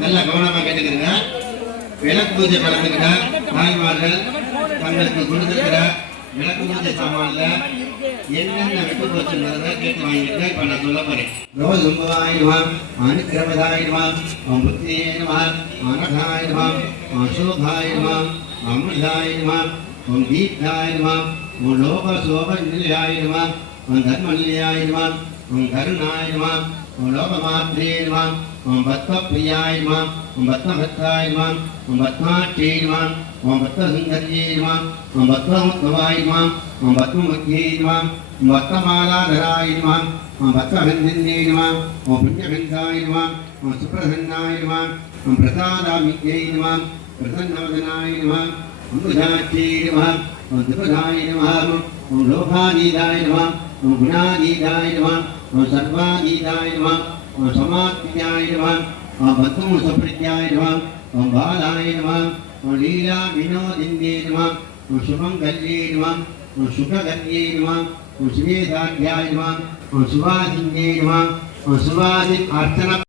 நல்ல கவனமா கேட்டுக்கிறங்க. விளக்கு பூஜை கலந்துக்கிட்ட தாய்மார்கள் தங்களுக்கு கொடுத்துக்கிற விளக்கு பூஜை சாமான்ல என்னென்ன விட்டு போச்சுங்கிறத கேட்டு வாங்கிட்டு இப்ப நான் சொல்ல போறேன். ரோஜும்பவாய் நமः, அனுக்கிரமதாய் நமः, புத்தியே நமः, அனகாய நமः, அசோகாய நமः, அமிர்தாய நமः, தீப்தாய நமः, லோகசோபநிலையாய நமः, தர்மநிலையாய நமः, கருணாய நமः, லோகமாத்ரே நமः, பத்மப்ரியாய நமः, பத்மபத்ராய நமः, பத்மாட்சே நமः, பத்மசுந்தர்யே நமः, பத்மோத்பவாய நமः, பத்மமுக்யே நமः, பத்மமாலாதராய நமः, பத்மஹந்தின்யே நமः, புண்ணியகந்தாய நமः, சுப்ரசன்னாய நமः, பிரசாதாமிக்யை நமः, பிரசன்னவதனாய நமः, அம்புஜாட்சே நமः, திபதாய நமः, லோகாதீதாய நமः, குணாதீதாய நமः, சர்வாதீதாய நமः, சமாத்மியாய நமः, பத்மசப்ரியாய நமः, பாலாய நமः, லீலா வினோதின்யே நமः, சுமங்கல்யே நமः, சுககல்யே நமः, சுவேதாத்யாய நமः, சுவாதின்யே நமः, சுவாதி அர்ச்சன